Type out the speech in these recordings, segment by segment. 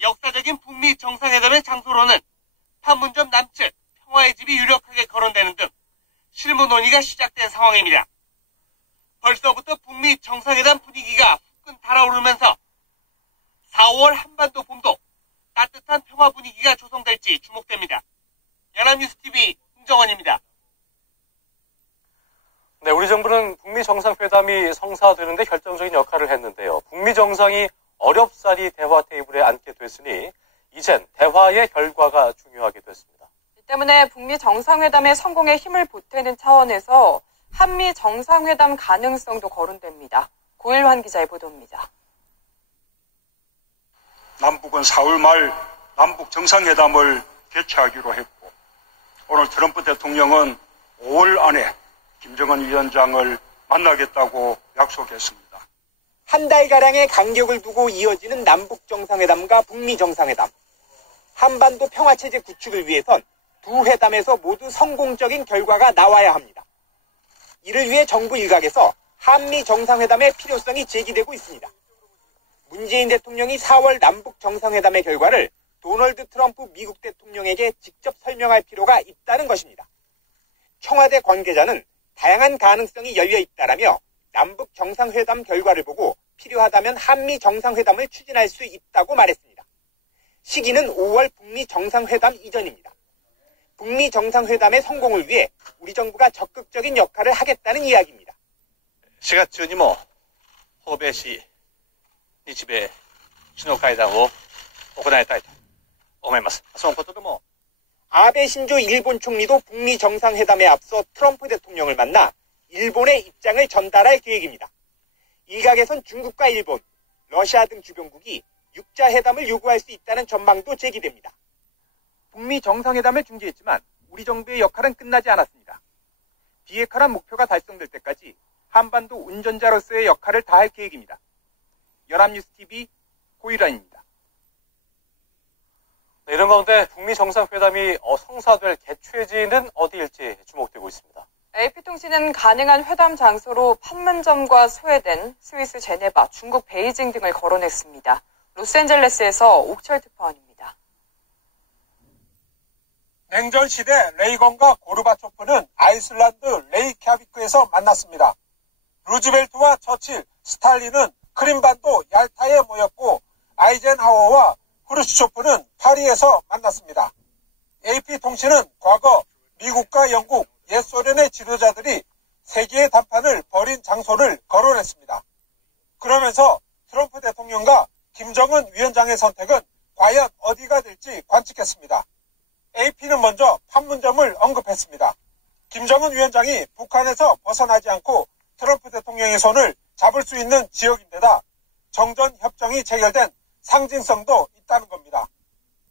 역사적인 북미 정상회담의 장소로는 판문점 남측 평화의 집이 유력하게 거론되는 등 실무 논의가 시작된 상황입니다. 벌써부터 북미 정상회담 분위기가 후끈 달아오르면서 4월 한반도 봄도 따뜻한 평화 분위기가 조성될지 주목됩니다. 연합뉴스TV 홍정원입니다. 네, 우리 정부는 북미 정상회담이 성사되는데 결정적인 역할을 했는데요. 북미 정상이 어렵사리 대화 테이블에 앉게 됐으니 이젠 대화의 결과가 중요하게 됐습니다. 이 때문에 북미 정상회담의 성공에 힘을 보태는 차원에서 한미 정상회담 가능성도 거론됩니다. 고일환 기자의 보도입니다. 남북은 4월 말 남북 정상회담을 개최하기로 했고 오늘 트럼프 대통령은 5월 안에 김정은 위원장을 만나겠다고 약속했습니다. 한 달가량의 간격을 두고 이어지는 남북 정상회담과 북미 정상회담. 한반도 평화체제 구축을 위해선 두 회담에서 모두 성공적인 결과가 나와야 합니다. 이를 위해 정부 일각에서 한미 정상회담의 필요성이 제기되고 있습니다. 문재인 대통령이 4월 남북 정상회담의 결과를 도널드 트럼프 미국 대통령에게 직접 설명할 필요가 있다는 것입니다. 청와대 관계자는 다양한 가능성이 열려 있다라며 남북 정상회담 결과를 보고 필요하다면 한미 정상회담을 추진할 수 있다고 말했습니다. 시기는 5월 북미 정상회담 이전입니다. 북미 정상회담의 성공을 위해 우리 정부가 적극적인 역할을 하겠다는 이야기입니다. 4月中にも訪米し、日米首脳会談を行いたいと思います。そのことでも 아베 신조 일본 총리도 북미 정상회담에 앞서 트럼프 대통령을 만나 일본의 입장을 전달할 계획입니다. 일각에선 중국과 일본, 러시아 등 주변국이 6자 회담을 요구할 수 있다는 전망도 제기됩니다. 북미 정상회담을 중지했지만 우리 정부의 역할은 끝나지 않았습니다. 비핵화란 목표가 달성될 때까지 한반도 운전자로서의 역할을 다할 계획입니다. 연합뉴스TV 고일환입니다. 네, 이런 가운데 북미 정상회담이 성사될 개최지는 어디일지 주목되고 있습니다. AP통신은 가능한 회담 장소로 판문점과 스웨덴, 스위스 제네바, 중국 베이징 등을 거론했습니다. 로스앤젤레스에서 옥철 특파원입니다. 냉전 시대 레이건과 고르바초프는 아이슬란드 레이캬비크에서 만났습니다. 루즈벨트와 처칠, 스탈린은 크림반도 얄타에 모였고 아이젠하워와 후르시초프는 파리에서 만났습니다. AP통신은 과거 미국과 영국, 옛소련의 지도자들이 세계의 담판을 벌인 장소를 거론했습니다. 그러면서 트럼프 대통령과 김정은 위원장의 선택은 과연 어디가 될지 관측했습니다. AP는 먼저 판문점을 언급했습니다. 김정은 위원장이 북한에서 벗어나지 않고 트럼프 대통령의 손을 잡을 수 있는 지역인데다 정전협정이 체결된 상징성도 있다는 겁니다.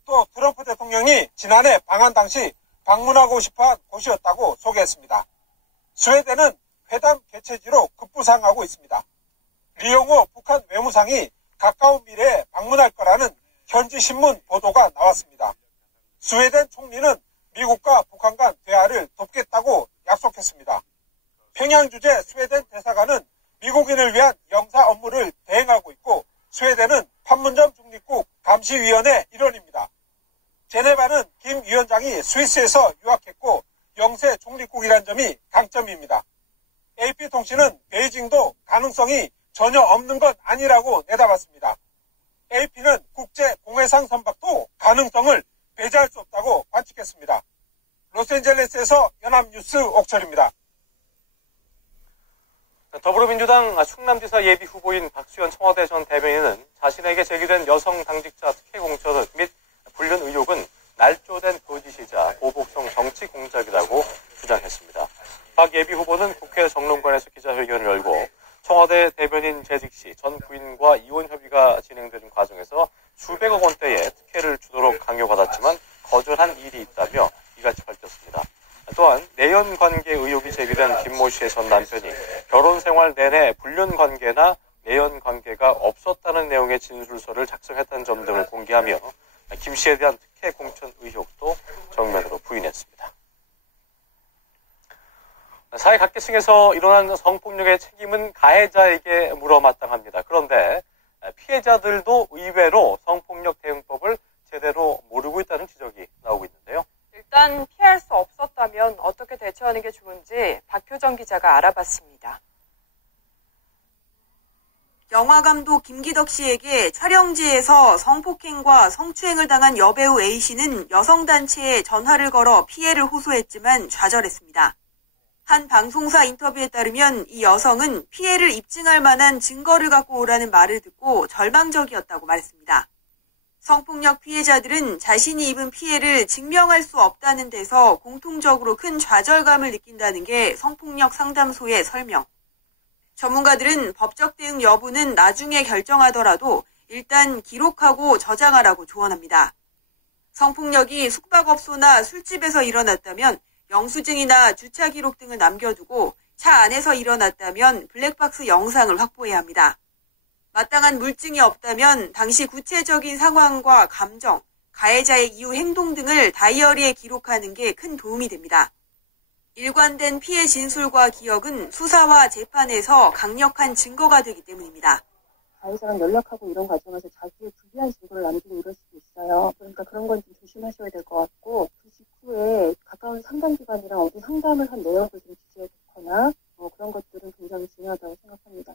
또 트럼프 대통령이 지난해 방한 당시 방문하고 싶어한 곳이었다고 소개했습니다. 스웨덴은 회담 개최지로 급부상하고 있습니다. 리용호 북한 외무상이 가까운 미래에 방문할 거라는 현지 신문 보도가 나왔습니다. 스웨덴 총리는 미국과 북한 간 대화를 돕겠다고 약속했습니다. 평양 주재 스웨덴 대사관은 미국인을 위한 영사 업무를 대행하고 있고 스웨덴은 판문점 중립국 감시위원회 일원입니다. 제네바는 김 위원장이 스위스에서 유학했고 영세 중립국이란 점이 강점입니다. AP통신은 베이징도 가능성이 전혀 없는 건 아니라고 내다봤습니다. AP는 국제 공해상 선박도 가능성을 배제할 수 없다고 관측했습니다. 로스앤젤레스에서 연합뉴스 옥철입니다. 더불어민주당 충남지사 예비 후보인 박수현 청와대 전 대변인은 자신에게 제기된 여성 당직자 특혜 공천 및 불륜 의혹은 날조된 거짓이자 보복성 정치 공작이라고 주장했습니다. 박 예비 후보는 국회 정론관에서 기자회견을 열고 청와대 대변인 재직 시 전 부인과 이혼 협의가 진행되는 과정에서 수백억 원대의 특혜를 주도록 강요받았지만 거절한 일이 있다며 이같이 밝혔습니다. 또한 내연 관계 의혹이 제기된 김모 씨의 전 남편이 결혼 생활 내내 불륜 관계나 내연 관계가 없었다는 내용의 진술서를 작성했다는 점 등을 공개하며 김 씨에 대한 특혜 공천 의혹도 정면으로 부인했습니다. 사회 각계층에서 일어난 성폭력의 책임은 가해자에게 물어마땅합니다. 그런데 피해자들도 의외로 성폭력 대응법을 제대로 모르고 있다는 지적이 나오고 있는데요. 일단 피할 수 없었다면 어떻게 대처하는 게 좋은지 박효정 기자가 알아봤습니다. 영화감독 김기덕 씨에게 촬영지에서 성폭행과 성추행을 당한 여배우 A씨는 여성단체에 전화를 걸어 피해를 호소했지만 좌절했습니다. 한 방송사 인터뷰에 따르면 이 여성은 피해를 입증할 만한 증거를 갖고 오라는 말을 듣고 절망적이었다고 말했습니다. 성폭력 피해자들은 자신이 입은 피해를 증명할 수 없다는 데서 공통적으로 큰 좌절감을 느낀다는 게 성폭력 상담소의 설명. 전문가들은 법적 대응 여부는 나중에 결정하더라도 일단 기록하고 저장하라고 조언합니다. 성폭력이 숙박업소나 술집에서 일어났다면 영수증이나 주차 기록 등을 남겨두고 차 안에서 일어났다면 블랙박스 영상을 확보해야 합니다. 마땅한 물증이 없다면 당시 구체적인 상황과 감정, 가해자의 이후 행동 등을 다이어리에 기록하는 게 큰 도움이 됩니다. 일관된 피해 진술과 기억은 수사와 재판에서 강력한 증거가 되기 때문입니다. 가해자랑 연락하고 이런 과정에서 자기의 부비한 증거를 남기고 이럴 수도 있어요. 그러니까 그런 건 좀 조심하셔야 될 것 같고, 그 직후에 가까운 상담기관이랑 어디 상담을 한 내역을 좀 기재해두거나 그런 것들은 굉장히 중요하다고 생각합니다.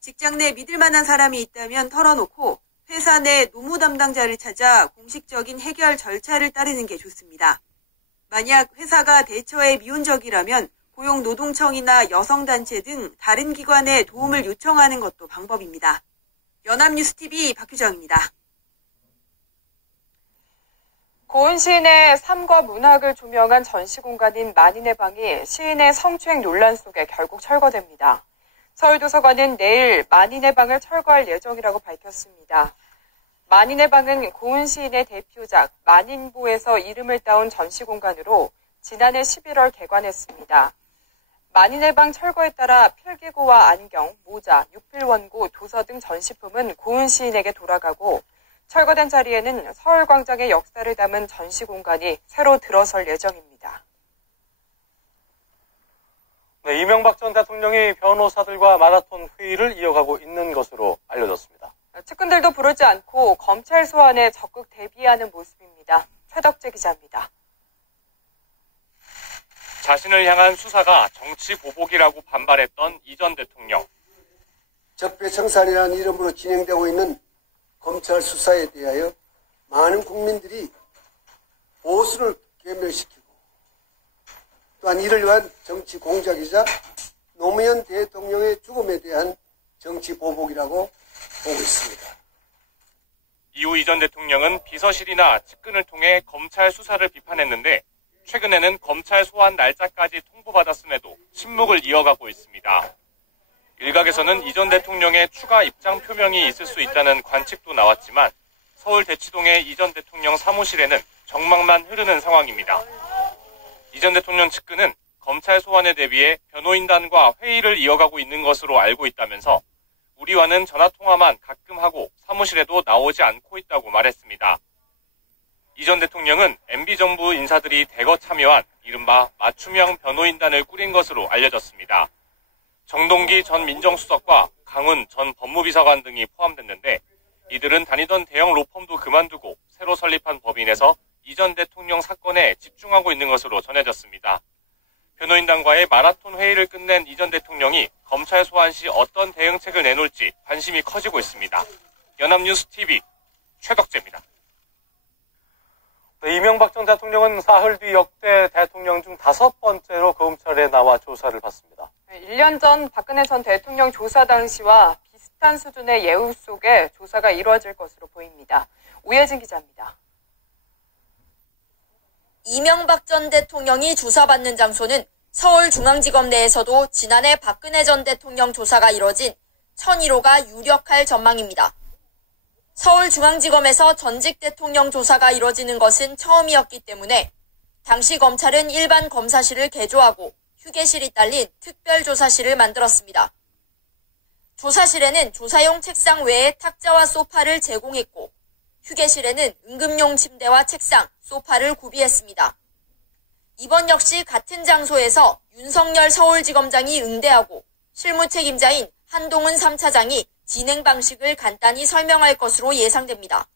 직장 내 믿을 만한 사람이 있다면 털어놓고 회사 내 노무 담당자를 찾아 공식적인 해결 절차를 따르는 게 좋습니다. 만약 회사가 대처에 미온적이라면 고용노동청이나 여성단체 등 다른 기관에 도움을 요청하는 것도 방법입니다. 연합뉴스TV 박효정입니다. 고은 시인의 삶과 문학을 조명한 전시공간인 만인의 방이 시인의 성추행 논란 속에 결국 철거됩니다. 서울도서관은 내일 만인의 방을 철거할 예정이라고 밝혔습니다. 만인의 방은 고은 시인의 대표작 만인보에서 이름을 따온 전시공간으로 지난해 11월 개관했습니다. 만인의 방 철거에 따라 필기구와 안경, 모자, 육필원고, 도서 등 전시품은 고은 시인에게 돌아가고 철거된 자리에는 서울광장의 역사를 담은 전시공간이 새로 들어설 예정입니다. 네, 이명박 전 대통령이 변호사들과 마라톤 회의를 이어가고 있는 것으로 알려졌습니다. 측근들도 부르지 않고 검찰 소환에 적극 대비하는 모습입니다. 최덕재 기자입니다. 자신을 향한 수사가 정치 보복이라고 반발했던 이 전 대통령. 적폐청산이라는 이름으로 진행되고 있는 검찰 수사에 대하여 많은 국민들이 보수를 괴멸시키고 또한 이를 위한 정치 공작이자 노무현 대통령의 죽음에 대한 정치 보복이라고 보고 있습니다. 이후 이 전 대통령은 비서실이나 측근을 통해 검찰 수사를 비판했는데 최근에는 검찰 소환 날짜까지 통보받았음에도 침묵을 이어가고 있습니다. 일각에서는 이 전 대통령의 추가 입장 표명이 있을 수 있다는 관측도 나왔지만 서울 대치동의 이 전 대통령 사무실에는 정막만 흐르는 상황입니다. 이 전 대통령 측근은 검찰 소환에 대비해 변호인단과 회의를 이어가고 있는 것으로 알고 있다면서 우리와는 전화통화만 가끔 하고 사무실에도 나오지 않고 있다고 말했습니다. 이 전 대통령은 MB정부 인사들이 대거 참여한 이른바 맞춤형 변호인단을 꾸린 것으로 알려졌습니다. 정동기 전 민정수석과 강훈 전 법무비서관 등이 포함됐는데 이들은 다니던 대형 로펌도 그만두고 새로 설립한 법인에서 이 전 대통령 사건에 집중하고 있는 것으로 전해졌습니다. 변호인단과의 마라톤 회의를 끝낸 이 전 대통령이 검찰 소환 시 어떤 대응책을 내놓을지 관심이 커지고 있습니다. 연합뉴스TV 최덕재입니다. 네, 이명박 전 대통령은 사흘 뒤 역대 대통령 중 5번째로 검찰에 나와 조사를 받습니다. 1년 전 박근혜 전 대통령 조사 당시와 비슷한 수준의 예우 속에 조사가 이루어질 것으로 보입니다. 오예진 기자입니다. 이명박 전 대통령이 조사받는 장소는 서울중앙지검 내에서도 지난해 박근혜 전 대통령 조사가 이뤄진 1001호가 유력할 전망입니다. 서울중앙지검에서 전직 대통령 조사가 이뤄지는 것은 처음이었기 때문에 당시 검찰은 일반 검사실을 개조하고 휴게실이 딸린 특별조사실을 만들었습니다. 조사실에는 조사용 책상 외에 탁자와 소파를 제공했고 휴게실에는 응급용 침대와 책상, 소파를 구비했습니다. 이번 역시 같은 장소에서 윤석열 서울지검장이 응대하고 실무책임자인 한동훈 3차장이 진행 방식을 간단히 설명할 것으로 예상됩니다.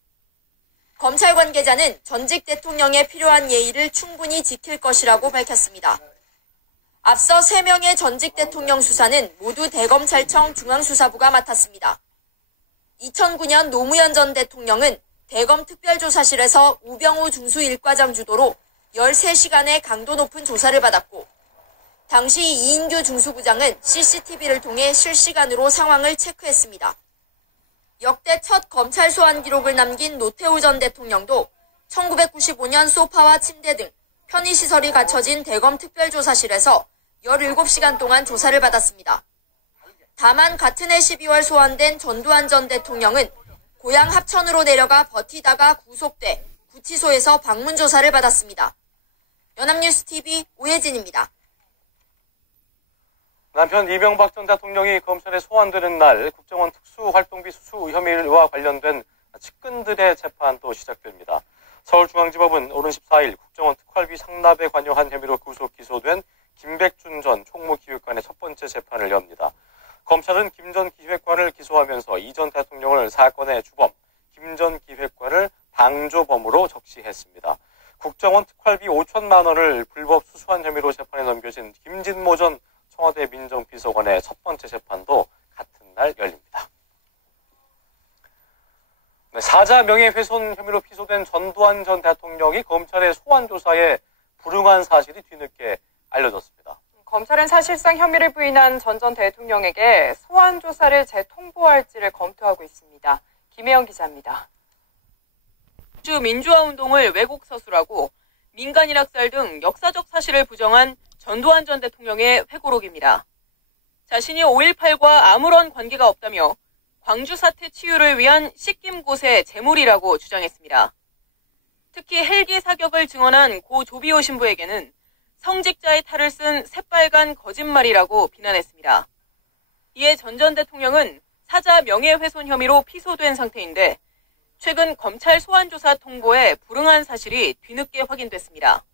검찰 관계자는 전직 대통령에 필요한 예의를 충분히 지킬 것이라고 밝혔습니다. 앞서 3명의 전직 대통령 수사는 모두 대검찰청 중앙수사부가 맡았습니다. 2009년 노무현 전 대통령은 대검 특별조사실에서 우병우 중수 1과장 주도로 13시간의 강도 높은 조사를 받았고, 당시 이인규 중수부장은 CCTV를 통해 실시간으로 상황을 체크했습니다. 역대 첫 검찰 소환 기록을 남긴 노태우 전 대통령도 1995년 소파와 침대 등 편의시설이 갖춰진 대검 특별조사실에서 17시간 동안 조사를 받았습니다. 다만 같은 해 12월 소환된 전두환 전 대통령은 고향 합천으로 내려가 버티다가 구속돼 구치소에서 방문 조사를 받았습니다. 연합뉴스TV 오혜진입니다. 남편 이명박 전 대통령이 검찰에 소환되는 날 국정원 특수활동비 수수 혐의와 관련된 측근들의 재판도 시작됩니다. 서울중앙지법은 오는 14일 국정원 특활비 상납에 관여한 혐의로 구속 기소된 김백준 전 총무기획관의 첫 번째 재판을 엽니다. 검찰은 김 전 기획관을 기소하면서 이 전 대통령을 사건의 주범, 김 전 기획관을 방조범으로 적시했습니다. 국정원 특활비 5천만 원을 불법 수수한 혐의로 재판에 넘겨진 김진모 전 청와대 민정비서관의 첫 번째 재판도 같은 날 열립니다. 사자 명예훼손 혐의로 피소된 전두환 전 대통령이 검찰의 소환 조사에 불응한 사실이 뒤늦게 알려졌습니다. 검찰은 사실상 혐의를 부인한 전 대통령에게 소환 조사를 재통보할지를 검토하고 있습니다. 김혜영 기자입니다. 주 민주화운동을 왜곡 서술하고 민간인 학살 등 역사적 사실을 부정한 전두환 전 대통령의 회고록입니다. 자신이 5.18과 아무런 관계가 없다며 광주 사태 치유를 위한 씻김곳의 재물이라고 주장했습니다. 특히 헬기 사격을 증언한 고 조비오 신부에게는 성직자의 탈을 쓴 새빨간 거짓말이라고 비난했습니다. 이에 전 대통령은 사자 명예훼손 혐의로 피소된 상태인데 최근 검찰 소환조사 통보에 불응한 사실이 뒤늦게 확인됐습니다.